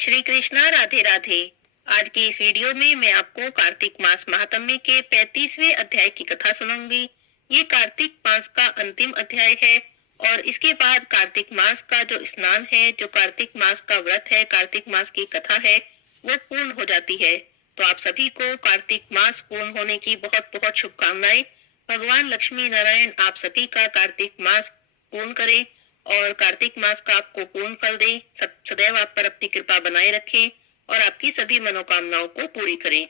श्री कृष्णा, राधे राधे। आज की इस वीडियो में मैं आपको कार्तिक मास महात्म्य के 35वें अध्याय की कथा सुनाऊंगी। ये कार्तिक मास का अंतिम अध्याय है और इसके बाद कार्तिक मास का जो स्नान है, जो कार्तिक मास का व्रत है, कार्तिक मास की कथा है, वो पूर्ण हो जाती है। तो आप सभी को कार्तिक मास पूर्ण होने की बहुत बहुत शुभकामनाएं। भगवान लक्ष्मी नारायण आप सभी का कार्तिक मास पूर्ण करें और कार्तिक मास का आपको पूर्ण फल दे। सदैव आप पर अपनी कृपा बनाए रखें और आपकी सभी मनोकामनाओं को पूरी करें।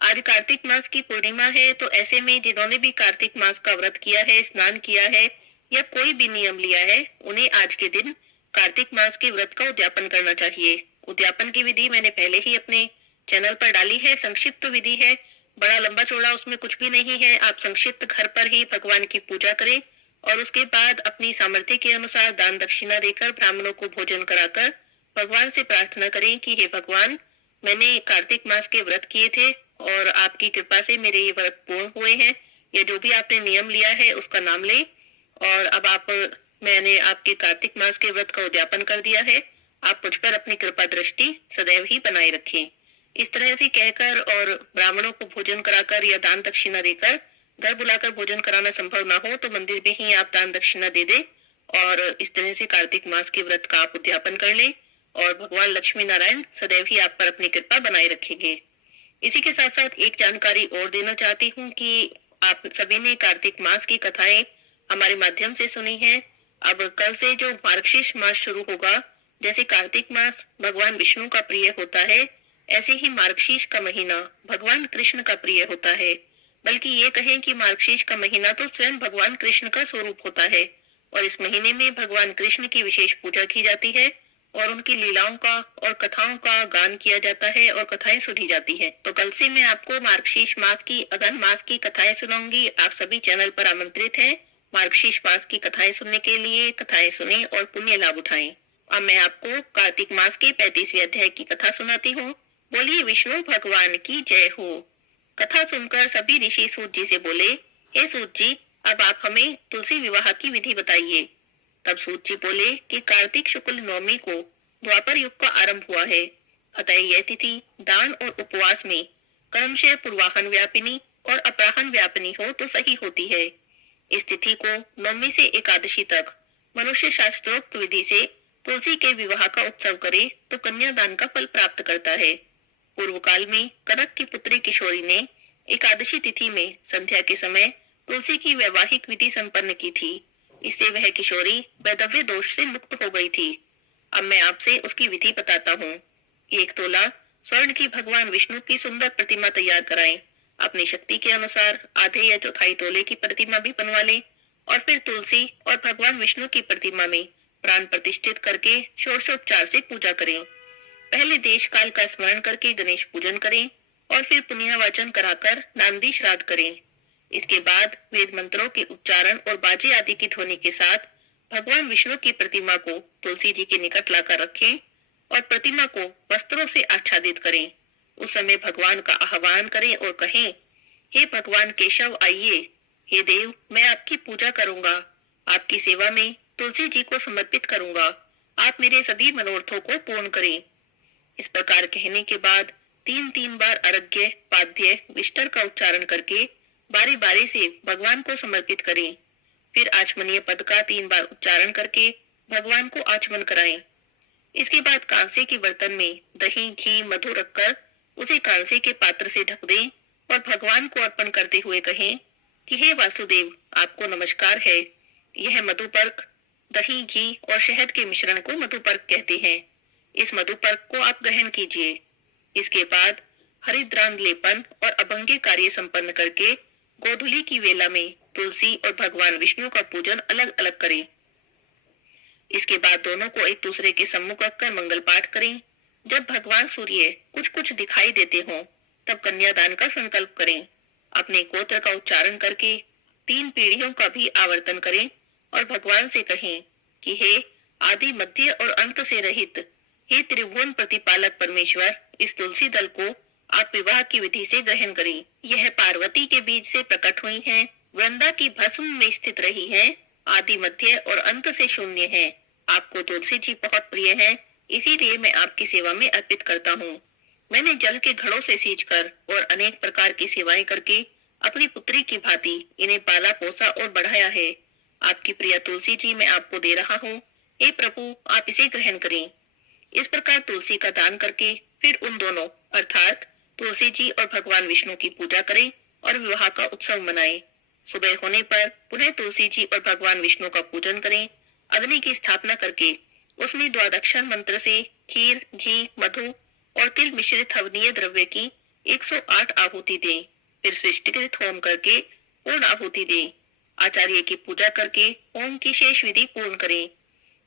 आज कार्तिक मास की पूर्णिमा है, तो ऐसे में जिन्होंने भी कार्तिक मास का व्रत किया है, स्नान किया है या कोई भी नियम लिया है, उन्हें आज के दिन कार्तिक मास के व्रत का उद्यापन करना चाहिए। उद्यापन की विधि मैंने पहले ही अपने चैनल पर डाली है। संक्षिप्त विधि है, बड़ा लंबा चौड़ा उसमें कुछ भी नहीं है। आप संक्षिप्त घर पर ही भगवान की पूजा करें और उसके बाद अपनी सामर्थ्य के अनुसार दान दक्षिणा देकर ब्राह्मणों को भोजन कराकर भगवान से प्रार्थना करें कि हे भगवान, मैंने कार्तिक मास के व्रत किए थे और आपकी कृपा से मेरे ये व्रत पूर्ण हुए हैं। या जो भी आपने नियम लिया है उसका नाम लें और अब मैंने आपके कार्तिक मास के व्रत का उद्यापन कर दिया है। आप मुझ पर अपनी कृपा दृष्टि सदैव ही बनाए रखें। इस तरह से कहकर और ब्राह्मणों को भोजन कराकर या दान दक्षिणा देकर, घर बुलाकर भोजन कराना संभव ना हो तो मंदिर में ही आप दान दक्षिणा दे दें और इस तरह से कार्तिक मास के व्रत का आप उद्यापन कर लें और भगवान लक्ष्मी नारायण सदैव ही आप पर अपनी कृपा बनाए रखेंगे। इसी के साथ साथ एक जानकारी और देना चाहती हूँ कि आप सभी ने कार्तिक मास की कथाएं हमारे माध्यम से सुनी है। अब कल से जो मार्गशीर्ष मास शुरू होगा, जैसे कार्तिक मास भगवान विष्णु का प्रिय होता है, ऐसे ही मार्गशीर्ष का महीना भगवान कृष्ण का प्रिय होता है। बल्कि ये कहें कि मार्गशीर्ष का महीना तो स्वयं भगवान कृष्ण का स्वरूप होता है और इस महीने में भगवान कृष्ण की विशेष पूजा की जाती है और उनकी लीलाओं का और कथाओं का गान किया जाता है और कथाएं सुनी जाती है। तो कल से मैं आपको मार्गशीर्ष मास की, अगहन मास की कथाएं सुनाऊंगी। आप सभी चैनल पर आमंत्रित हैं मार्गशीर्ष मास की कथाएं सुनने के लिए। कथाएं सुने और पुण्य लाभ उठाएं। अब मैं आपको कार्तिक मास के 35वें अध्याय की कथा सुनाती हूँ। बोलिए विष्णु भगवान की जय हो। कथा सुनकर सभी ऋषि सूत जी से बोले, हे सूत जी, अब आप हमें तुलसी विवाह की विधि बताइए। तब सूत जी बोले कि कार्तिक शुक्ल नवमी को द्वापर युग का आरंभ हुआ है, अतः यह तिथि दान और उपवास में क्रमशः पूर्वाहन व्यापिनी और अपराहन व्यापिनी हो तो सही होती है। इस तिथि को नवमी से एकादशी तक मनुष्य शास्त्रोक्त विधि से तुलसी के विवाह का उत्सव करे तो कन्यादान का फल प्राप्त करता है। पूर्व काल में कनक की पुत्री किशोरी ने एकादशी तिथि में संध्या के समय तुलसी की वैवाहिक विधि संपन्न की थी। इससे वह किशोरी वैधव्य दोष से मुक्त हो गई थी। अब मैं आपसे उसकी विधि बताता हूँ। 1 तोला स्वर्ण की भगवान विष्णु की सुंदर प्रतिमा तैयार कराएं। अपनी शक्ति के अनुसार आधे या चौथाई तोले की प्रतिमा भी बनवा लें और फिर तुलसी और भगवान विष्णु की प्रतिमा में प्राण प्रतिष्ठित करके षोडशोपचार से पूजा करें। पहले देश काल का स्मरण करके गणेश पूजन करें और फिर पुण्यावाचन कराकर नांदी श्राद्ध करें। इसके बाद वेद मंत्रों के उच्चारण और बाजे आदि की ध्वनि के साथ भगवान विष्णु की प्रतिमा को तुलसी जी के निकट लाकर रखें और प्रतिमा को वस्त्रों से आच्छादित करें। उस समय भगवान का आह्वान करें और कहें, हे भगवान केशव आइए। हे देव, मैं आपकी पूजा करूंगा, आपकी सेवा में तुलसी जी को समर्पित करूंगा। आप मेरे सभी मनोरथों को पूर्ण करें। इस प्रकार कहने के बाद 3 बार अर्घ्य, पाद्य, विष्टर का उच्चारण करके बारी बारी से भगवान को समर्पित करें। फिर आचमनीय पद का 3 बार उच्चारण करके भगवान को आचमन कराएं। इसके बाद कांसे के बर्तन में दही, घी, मधु रखकर उसे कांसे के पात्र से ढक दें और भगवान को अर्पण करते हुए कहें कि हे वासुदेव, आपको नमस्कार है। यह मधुपर्क, दही, घी और शहद के मिश्रण को मधुपर्क कहते हैं। इस मधुपर्क को आप ग्रहण कीजिए। इसके बाद हरिद्रान लेपन और अभंगे कार्य संपन्न करके गोधूली की वेला में तुलसी और भगवान विष्णु का पूजन अलग अलग करें। इसके बाद दोनों को एक दूसरे के सम्मुख रखकर मंगल पाठ करें। जब भगवान सूर्य कुछ कुछ दिखाई देते हों, तब कन्यादान का संकल्प करें। अपने गोत्र का उच्चारण करके 3 पीढ़ियों का भी आवर्तन करें और भगवान से कहें कि हे आदि, मध्य और अंत से रहित, हे त्रिभुवन प्रतिपालक परमेश्वर, इस तुलसी दल को आप विवाह की विधि से ग्रहण करें। यह पार्वती के बीज से प्रकट हुई है, वृंदा की भस्म में स्थित रही है, आदि, मध्य और अंत से शून्य है। आपको तुलसी जी बहुत प्रिय है, इसीलिए मैं आपकी सेवा में अर्पित करता हूँ। मैंने जल के घड़ों से सींचकर और अनेक प्रकार की सेवाएं करके अपनी पुत्री की भांति इन्हें पाला पोसा और बढ़ाया है। आपकी प्रिय तुलसी जी मैं आपको दे रहा हूँ। हे प्रभु, आप इसे ग्रहण करें। इस प्रकार तुलसी का दान करके फिर उन दोनों अर्थात तुलसी जी और भगवान विष्णु की पूजा करें और विवाह का उत्सव मनाएं। सुबह होने पर पुनः तुलसी जी और भगवान विष्णु का पूजन करें। अग्नि की स्थापना करके उसमें द्वादक्षर मंत्र से खीर, घी, मधु और तिल मिश्रित हवनीय द्रव्य की 108 आहुति दें। फिर सृष्टिकृत होम करके पूर्ण आहुति दें। आचार्य की पूजा करके होम की शेष विधि पूर्ण करें।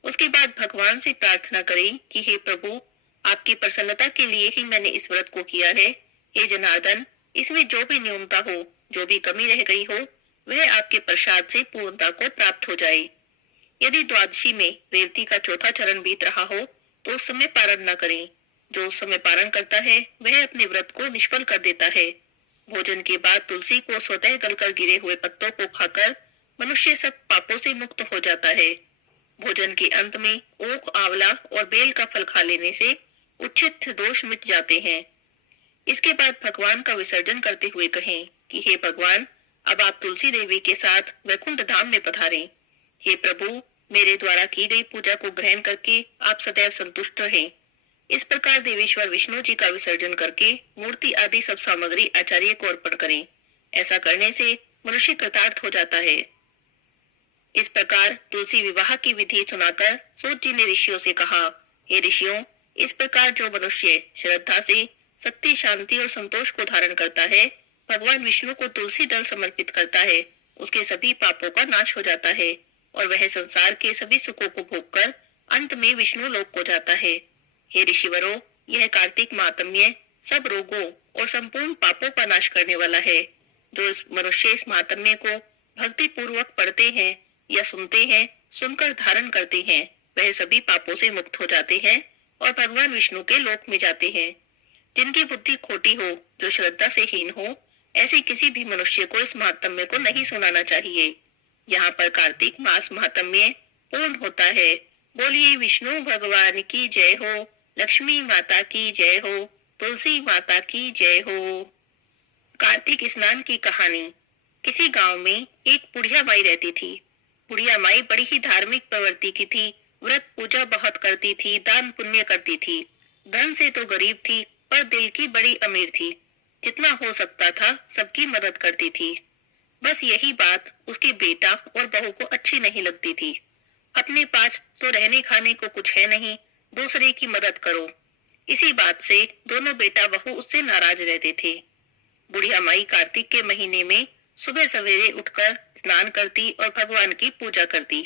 उसके बाद भगवान से प्रार्थना करें कि हे प्रभु, आपकी प्रसन्नता के लिए ही मैंने इस व्रत को किया है। हे जनार्दन, इसमें जो भी न्यूनता हो, जो भी कमी रह गई हो, वह आपके प्रसाद से पूर्णता को प्राप्त हो जाए। यदि द्वादशी में रेवती का चौथा चरण बीत रहा हो तो उस समय पारण न करें। जो उस समय पारण करता है वह अपने व्रत को निष्फल कर देता है। भोजन के बाद तुलसी को स्वतः गलकर गिरे हुए पत्तों को खाकर मनुष्य सब पापों से मुक्त हो जाता है। भोजन के अंत में ओक, आंवला और बेल का फल खा लेने से उच्छिष्ट दोष मिट जाते हैं। इसके बाद भगवान का विसर्जन करते हुए कहें कि हे भगवान, अब आप तुलसी देवी के साथ वैकुंठ धाम में पधारें। हे प्रभु, मेरे द्वारा की गई पूजा को ग्रहण करके आप सदैव संतुष्ट रहें। इस प्रकार देवेश्वर विष्णु जी का विसर्जन करके मूर्ति आदि सब सामग्री आचार्य को अर्पण करें। ऐसा करने से मनुष्य कृतार्थ हो जाता है। इस प्रकार तुलसी विवाह की विधि सुनाकर सूत जी ने ऋषियों से कहा, हे ऋषियों, इस प्रकार जो मनुष्य श्रद्धा से शक्ति, शांति और संतोष को धारण करता है, भगवान विष्णु को तुलसी दल समर्पित करता है, उसके सभी पापों का नाश हो जाता है और वह संसार के सभी सुखों को भोगकर अंत में विष्णु लोक को जाता है। हे ऋषिवरों, यह कार्तिक महात्म्य सब रोगों और संपूर्ण पापों का नाश करने वाला है। जो इस मनुष्य इस महात्म्य को भक्ति पूर्वक पढ़ते हैं या सुनते हैं, सुनकर धारण करते हैं, वह सभी पापों से मुक्त हो जाते हैं और भगवान विष्णु के लोक में जाते हैं। जिनकी बुद्धि खोटी हो, जो श्रद्धा से हीन हो, ऐसे किसी भी मनुष्य को इस महात्म्य को नहीं सुनाना चाहिए। यहाँ पर कार्तिक मास महात्म्य पूर्ण होता है। बोलिए विष्णु भगवान की जय हो, लक्ष्मी माता की जय हो, तुलसी माता की जय हो। कार्तिक स्नान की कहानी। किसी गांव में एक बुढ़िया माई रहती थी। बुढ़िया माई बड़ी ही धार्मिक प्रवृत्ति की थी। व्रत पूजा बहुत करती थी, दान पुण्य करती थी। धन से तो गरीब थी पर दिल की बड़ी अमीर थी। जितना हो सकता था सबकी मदद करती थी। बस यही बात उसके बेटा और बहू को अच्छी नहीं लगती थी। अपने पास तो रहने खाने को कुछ है नहीं, दूसरे की मदद करो। इसी बात से दोनों बेटा बहू उससे नाराज रहते थे। बुढ़िया माई कार्तिक के महीने में सुबह सवेरे उठकर स्नान करती और भगवान की पूजा करती।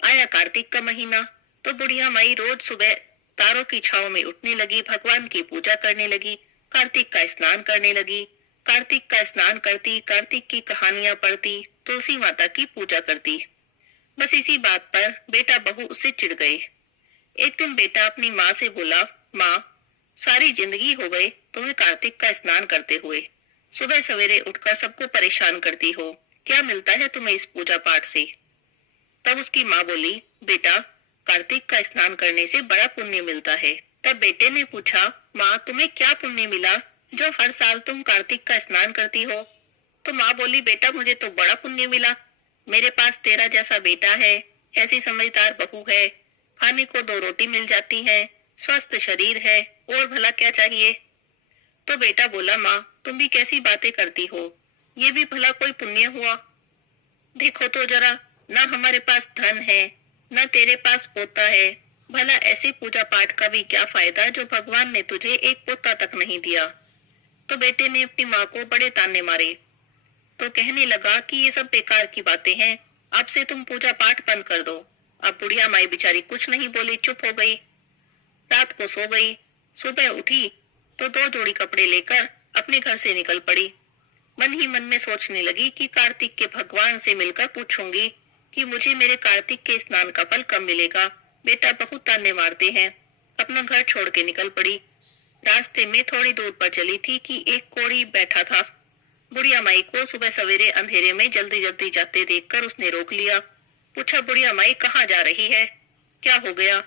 आया कार्तिक का महीना तो बुढ़िया माई रोज सुबह तारों की छाव में उठने लगी, भगवान की पूजा करने लगी, कार्तिक का स्नान करने लगी। कार्तिक का स्नान करती, कार्तिक की कहानियां पढ़ती, तुलसी माता की पूजा करती। बस इसी बात पर बेटा बहू उससे चिढ़ गए। एक दिन बेटा अपनी माँ से बोला, माँ, सारी जिंदगी हो गई तुम्हें कार्तिक का स्नान करते हुए। सुबह सवेरे उठकर सबको परेशान करती हो, क्या मिलता है तुम्हें इस पूजा पाठ से? तब उसकी माँ बोली, बेटा, कार्तिक का स्नान करने से बड़ा पुण्य मिलता है। तब बेटे ने पूछा, माँ, तुम्हें क्या पुण्य मिला जो हर साल तुम कार्तिक का स्नान करती हो? तो माँ बोली, बेटा, मुझे तो बड़ा पुण्य मिला। मेरे पास तेरा जैसा बेटा है, ऐसी समझदार बहू है, खाने को 2 रोटी मिल जाती है, स्वस्थ शरीर है, और भला क्या चाहिए? तो बेटा बोला, माँ, तुम भी कैसी बातें करती हो, ये भी भला कोई पुण्य हुआ? देखो तो जरा, ना हमारे पास धन है, ना तेरे पास पोता है, भला ऐसे पूजा पाठ का भी क्या फायदा जो भगवान ने तुझे एक पोता तक नहीं दिया? तो बेटे ने अपनी माँ को बड़े ताने मारे। तो कहने लगा कि ये सब बेकार की बातें हैं, अब से तुम पूजा पाठ बंद कर दो। अब बुढ़िया माई बेचारी कुछ नहीं बोली, चुप हो गई। रात को सो गई। सुबह उठी तो 2 जोड़ी कपड़े लेकर अपने घर से निकल पड़ी। मन ही मन में सोचने लगी कि कार्तिक के भगवान से मिलकर पूछूंगी कि मुझे मेरे कार्तिक के स्नान का फल कब मिलेगा। बेटा बहुत ताने मारते हैं। अपना घर छोड़ के निकल पड़ी। रास्ते में थोड़ी दूर पर चली थी कि एक कोढ़ी बैठा था। बुढ़िया माई को सुबह सवेरे अंधेरे में जल्दी जल्दी जाते देखकर उसने रोक लिया। पूछा, बुढ़िया माई, कहाँ जा रही है? क्या हो गया?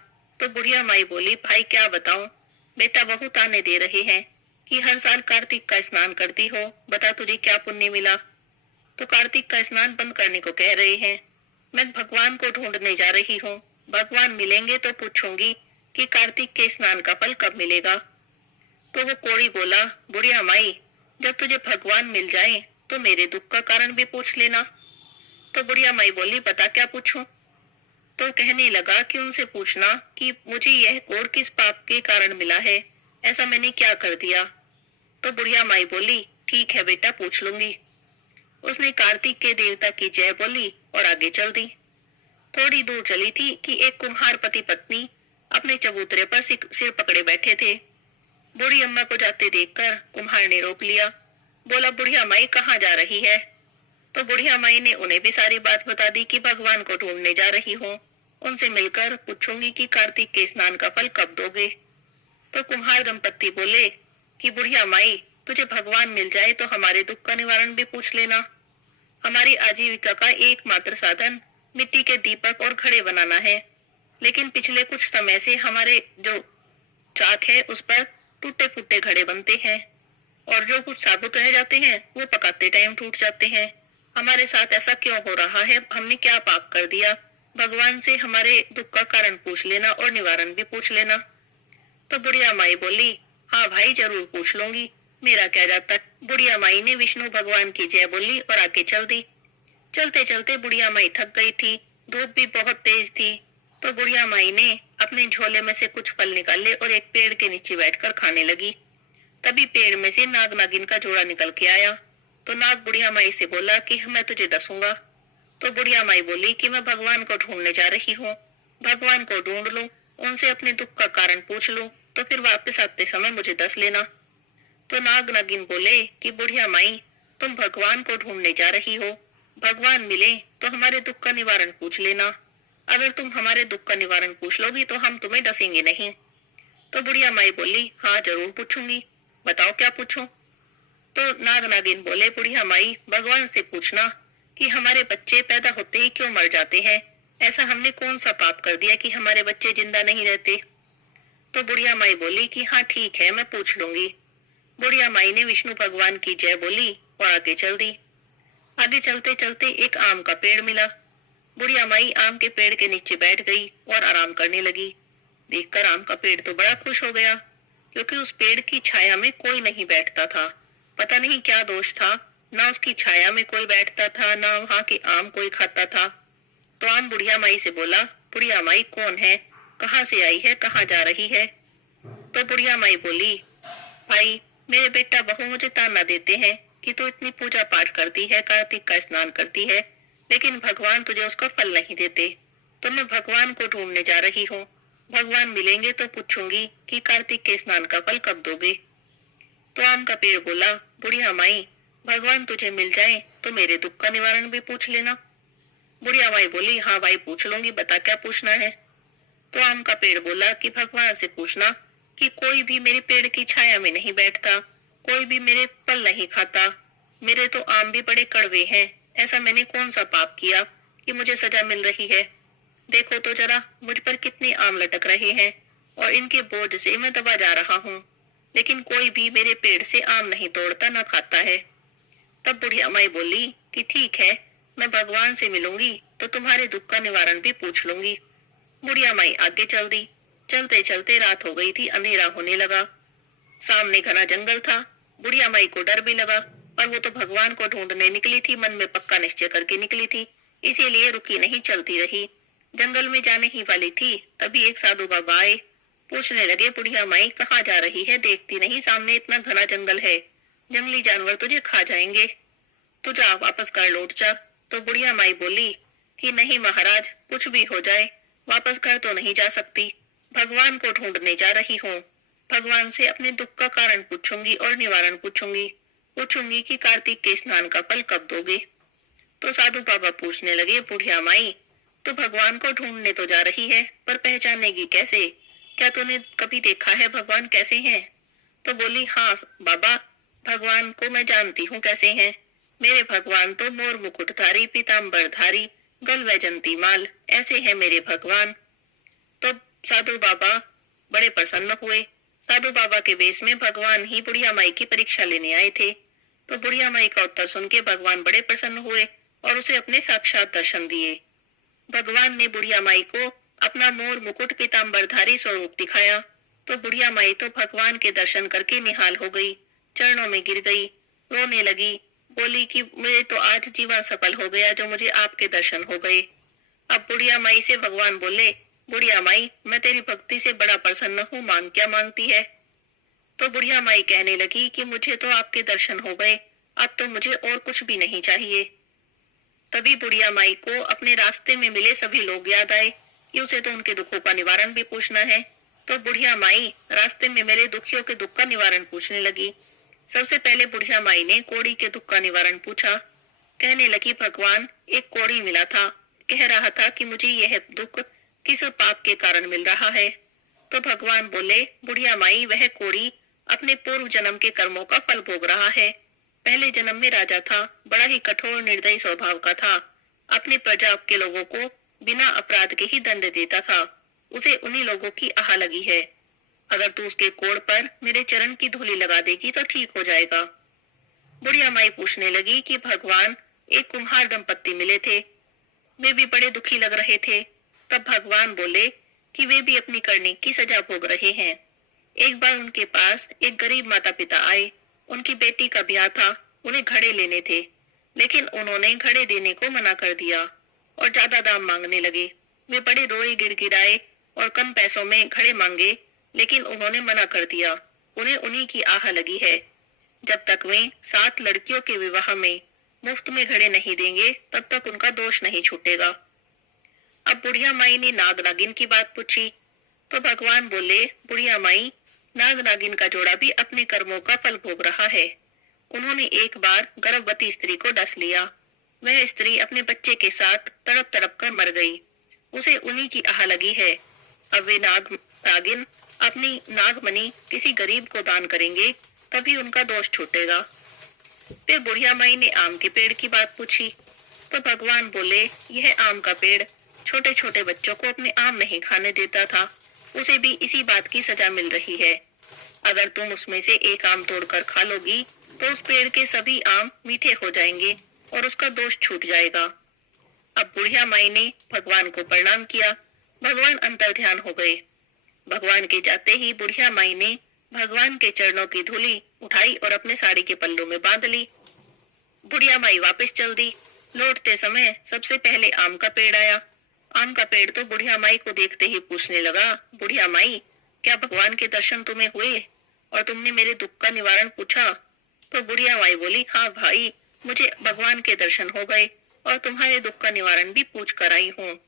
तो बुढ़िया माई बोली, भाई क्या बताऊं, बेटा बहू ताने दे रहे हैं कि हर साल कार्तिक का स्नान करती हो, बता तुझे क्या पुण्य मिला। तो कार्तिक का स्नान बंद करने को कह रहे हैं। मैं भगवान को ढूंढने जा रही हूँ, भगवान मिलेंगे तो पूछूंगी कि कार्तिक के स्नान का फल कब मिलेगा। तो वो कोड़ी बोला, बुढ़िया माई जब तुझे भगवान मिल जाए तो मेरे दुख का कारण भी पूछ लेना। तो बुढ़िया माई बोली, बता क्या पूछूं। तो कहने लगा कि उनसे पूछना कि मुझे यह कोड़ किस पाप के कारण मिला है, ऐसा मैंने क्या कर दिया। तो बुढ़िया माई बोली, ठीक है बेटा पूछ लूंगी। उसने कार्तिक के देवता की जय बोली और आगे चल दी। थोड़ी दूर चली थी कि एक कुम्हार पति पत्नी अपने चबूतरे पर सिर पकड़े बैठे थे। बूढ़ी अम्मा को जाते देखकर कुम्हार ने रोक लिया। बोला, बुढ़िया माई कहाँ जा रही है। तो बुढ़िया माई ने उन्हें भी सारी बात बता दी कि भगवान को ढूंढने जा रही हूँ, उनसे मिलकर पूछूंगी कि कार्तिक के स्नान का फल कब दोगे। तो कुम्हार दंपत्ति बोले कि बुढ़िया माई तुझे भगवान मिल जाए तो हमारे दुख का निवारण भी पूछ लेना। हमारी आजीविका का एकमात्र साधन मिट्टी के दीपक और घड़े बनाना है, लेकिन पिछले कुछ समय से हमारे जो चाक है उस पर टूटे फूटे घड़े बनते हैं और जो कुछ साबुत रह जाते हैं वो पकाते टाइम टूट जाते हैं। हमारे साथ ऐसा क्यों हो रहा है, हमने क्या पाप कर दिया। भगवान से हमारे दुख का कारण पूछ लेना और निवारण भी पूछ लेना। तो बुढ़िया माई बोली, हाँ भाई जरूर पूछ लूंगी, मेरा क्या जाता। बुढ़िया माई ने विष्णु भगवान की जय बोली और आगे चल दी। चलते चलते बुढ़िया माई थक गई थी, धूप भी बहुत तेज थी। तो बुढ़िया माई ने अपने झोले में से कुछ फल निकाले और एक पेड़ के नीचे बैठकर खाने लगी। तभी पेड़ में से नाग नागिन का जोड़ा निकल के आया। तो नाग बुढ़िया माई से बोला कि मैं तुझे डसूंगा। तो बुढ़िया माई बोली कि मैं भगवान को ढूंढने जा रही हूँ, भगवान को ढूंढ लूं, उनसे अपने दुख का कारण पूछ लूं, तो फिर वापस आते समय मुझे डस लेना। तो नाग नागिन बोले कि बुढ़िया माई तुम भगवान को ढूंढने जा रही हो, भगवान मिले तो हमारे दुख का निवारण पूछ लेना। अगर तुम हमारे दुख का निवारण पूछ लोगी तो हम तुम्हें डसेंगे नहीं। तो बुढ़िया माई बोली, हाँ जरूर पूछूंगी, बताओ क्या पूछूं। तो नाग नागिन बोले, बुढ़िया माई भगवान से पूछना कि हमारे बच्चे पैदा होते ही क्यों मर जाते हैं, ऐसा हमने कौन सा पाप कर दिया कि हमारे बच्चे जिंदा नहीं रहते। तो बुढ़िया माई बोली कि हाँ ठीक है मैं पूछ लूंगी। बुढ़िया माई ने विष्णु भगवान की जय बोली और आगे चल दी। आगे चलते चलते एक आम का पेड़ मिला। बुढ़िया माई आम के पेड़ के नीचे बैठ गई और आराम करने लगी। देखकर आम का पेड़ तो बड़ा खुश हो गया, क्योंकि उस पेड़ की छाया में कोई नहीं बैठता था। पता नहीं क्या दोष था, ना उसकी छाया में कोई बैठता था, ना वहाँ के आम कोई खाता था। तो आम बुढ़िया माई से बोला, बुढ़िया माई कौन है, कहाँ से आई है, कहाँ जा रही है। तो बुढ़िया माई बोली, भाई मेरे बेटा बहू मुझे ताना देते हैं कि तू इतनी पूजा पाठ करती है, कार्तिक का स्नान करती है, लेकिन भगवान तुझे उसका फल नहीं देते। तो मैं भगवान को ढूंढने जा रही हूँ, भगवान मिलेंगे तो पूछूंगी कि कार्तिक के स्नान का फल कब दोगे। तो आम का पेड़ बोला, बुढ़िया माई भगवान तुझे मिल जाए तो मेरे दुख का निवारण भी पूछ लेना। बुढ़िया माई बोली, हाँ भाई पूछ लूंगी, बता क्या पूछना है। तो आम का पेड़ बोला कि भगवान से पूछना कि कोई भी मेरे पेड़ की छाया में नहीं बैठता, कोई भी मेरे फल नहीं खाता, मेरे तो आम भी बड़े कड़वे हैं, ऐसा मैंने कौन सा पाप किया कि मुझे सजा मिल रही है। देखो तो जरा मुझ पर कितने आम लटक रहे हैं और इनके बोझ से मैं दबा जा रहा हूँ, लेकिन कोई भी मेरे पेड़ से आम नहीं तोड़ता न खाता है। तब बुढ़िया माई बोली कि ठीक है मैं भगवान से मिलूंगी तो तुम्हारे दुख का निवारण भी पूछ लूंगी। बुढ़िया माई आगे चल दी। चलते चलते रात हो गई थी, अंधेरा होने लगा। सामने घना जंगल था। बुढ़िया माई को डर भी लगा, पर वो तो भगवान को ढूंढने निकली थी, मन में पक्का निश्चय करके निकली थी, इसीलिए रुकी नहीं, चलती रही। जंगल में जाने ही वाली थी, तभी एक साधु बाबा आए। पूछने लगे, बुढ़िया माई कहाँ जा रही है, देखती नहीं सामने इतना घना जंगल है, जंगली जानवर तुझे खा जाएंगे, तू जा वापस घर लौट जा। तो बुढ़िया माई बोली कि नहीं महाराज, कुछ भी हो जाए वापस घर तो नहीं जा सकती, भगवान को ढूंढने जा रही हूँ, भगवान से अपने दुख का कारण पूछूंगी और निवारण पूछूंगी कि कार्तिक के स्नान का फल कब दोगे। तो साधु बाबा पूछने लगे, बुढ़िया माई तू भगवान को ढूंढने तो जा रही है, पर पहचानेगी कैसे, क्या तूने कभी देखा है भगवान कैसे हैं। तो बोली, हाँ बाबा भगवान को मैं जानती हूँ कैसे हैं, मेरे भगवान तो मोर मुकुटधारी, पीताम्बरधारी, गल वैजंती माल, ऐसे है मेरे भगवान। तो साधु बाबा बड़े प्रसन्न हुए। साधु बाबा के वेश में भगवान ही बुढ़िया माई की परीक्षा लेने आए थे। तो बुढ़िया माई का उत्तर सुन के भगवान बड़े प्रसन्न हुए और उसे अपने साक्षात दर्शन दिए। भगवान ने बुढ़िया माई को अपना मोर मुकुट पीताम्बरधारी स्वरूप दिखाया। तो बुढ़िया माई तो भगवान के दर्शन करके निहाल हो गई, चरणों में गिर गई, रोने लगी, बोली कि मुझे तो आज जीवन सफल हो गया जो मुझे आपके दर्शन हो गए। अब बुढ़िया माई से भगवान बोले, बुढ़िया माई मैं तेरी भक्ति से बड़ा प्रसन्न हूँ, मांग क्या मांगती है। तो बुढ़िया माई कहने लगी कि मुझे तो आपके दर्शन हो गए, अब तो मुझे और कुछ भी नहीं चाहिए। तभी बुढ़िया माई को अपने रास्ते में मिले सभी लोग याद आए कि उसे तो उनके दुखों का निवारण भी पूछना है। तो बुढ़िया माई रास्ते में मेरे दुखियों के दुख का निवारण पूछने लगी। सबसे पहले बुढ़िया माई ने कोढ़ी के दुख का निवारण पूछा। कहने लगी, भगवान एक कोढ़ी मिला था, कह रहा था कि मुझे यह दुख किस पाप के कारण मिल रहा है। तो भगवान बोले, बुढ़िया माई वह कोढ़ी अपने पूर्व जन्म के कर्मों का फल भोग रहा है। पहले जन्म में राजा था, बड़ा ही कठोर निर्दयी स्वभाव का था, अपनी प्रजा के लोगों को बिना अपराध के ही दंड देता था। उसे उन्हीं लोगों की आह लगी है। अगर तू उसके कोढ़ पर मेरे चरण की धूली लगा देगी तो ठीक हो जाएगा। बुढ़िया माई पूछने लगी कि भगवान एक कुम्हार दंपत्ति मिले थे, वे भी बड़े दुखी लग रहे थे। तब भगवान बोले कि वे भी अपनी करनी की सजा भोग रहे हैं। एक बार उनके पास एक गरीब माता पिता आए, उनकी बेटी का ब्याह था, उन्हें घड़े लेने थे, लेकिन उन्होंने घड़े देने को मना कर दिया और ज्यादा दाम मांगने लगे। वे बड़े रोए गिड़गिड़ाए और कम पैसों में घड़े मांगे, लेकिन उन्होंने मना कर दिया। उन्हें उन्हीं की आह लगी है। जब तक वे 7 लड़कियों के विवाह में मुफ्त में घड़े नहीं देंगे तब तक उनका दोष नहीं छूटेगा। अब बुढ़िया माई ने नाग नागिन की बात पूछी। तो भगवान बोले, बुढ़िया माई नाग नागिन का जोड़ा भी अपने कर्मों का फल भोग रहा है। उन्होंने एक बार गर्भवती स्त्री को डस लिया। वह स्त्री अपने बच्चे के साथ तड़प तड़प कर मर गई। उसे उन्हीं की आह लगी है। अब वे नागिन अपनी नागमणि किसी गरीब को दान करेंगे, तभी उनका दोष छूटेगा। फिर बुढ़िया माई ने आम के पेड़ की बात पूछी। तो भगवान बोले, यह आम का पेड़ छोटे छोटे बच्चों को अपने आम नहीं खाने देता था, उसे भी इसी बात की सजा मिल रही है। अगर तुम उसमें से एक आम तोड़कर खा लोगी तो उस पेड़ के सभी आम मीठे हो जाएंगे और उसका दोष छूट जाएगा। अब बुढ़िया माई ने भगवान को प्रणाम किया। भगवान अंतर्ध्यान हो गए। भगवान के जाते ही बुढ़िया माई ने भगवान के चरणों की धूली उठाई और अपने साड़ी के पल्लू में बांध ली। बुढ़िया माई वापस चल दी। लौटते समय सबसे पहले आम का पेड़ आया। आम का पेड़ तो बुढ़िया माई को देखते ही पूछने लगा, बुढ़िया माई क्या भगवान के दर्शन तुम्हें हुए और तुमने मेरे दुख का निवारण पूछा? तो बुढ़िया माई बोली, हाँ भाई, मुझे भगवान के दर्शन हो गए और तुम्हारे दुख का निवारण भी पूछ कर आई हूँ।